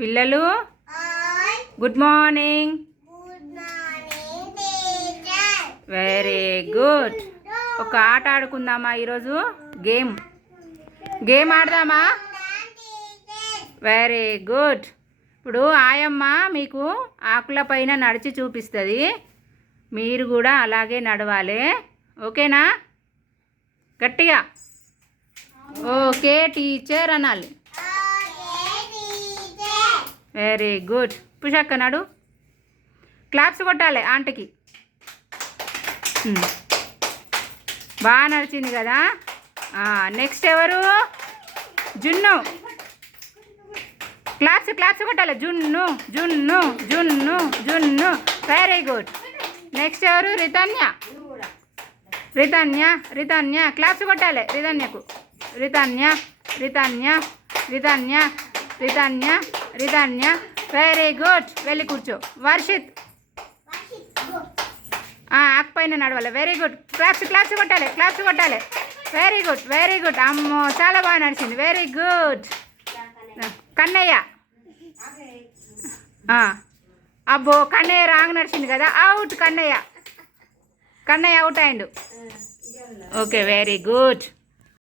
పిల్లలు good morning. Very good. ఒక ఆట ఆడుకుందామా ఈరోజు? గేమ్ ఆడదామా? Very good. ఇప్పుడు ఆయమ్మ మీకు ఆకుల పైన నడిచి చూపిస్తుంది, మీరు కూడా అలాగే నడవాలి. ఓకేనా? గట్టిగా ఓకే టీచర్ అనాలి. Very good. పుషక్క నడు. క్లాప్స్ కొట్టాలి ఆంటీకి. బాగా నడిచింది కదా. నెక్స్ట్ ఎవరు? జున్ను. క్లాప్స్ కొట్టాలి. జున్ను జున్ను జున్ను జున్ను. Very good. నెక్స్ట్ ఎవరు? రితన్య క్లాప్స్ కొట్టాలి. రితన్య. Very good. వెళ్ళి కూర్చో. వర్షిత్ ఆకు పైన నడవాలి. Very good. క్లాప్స్ కొట్టాలి. Very good. అమ్మో చాలా బాగా నడిచింది. Very good. కన్నయ్య. అబ్బో కన్నయ్య రాంగ్ నడిచింది కదా. అవుట్. కన్నయ్య అవుట్ అయిండు. Okay very good.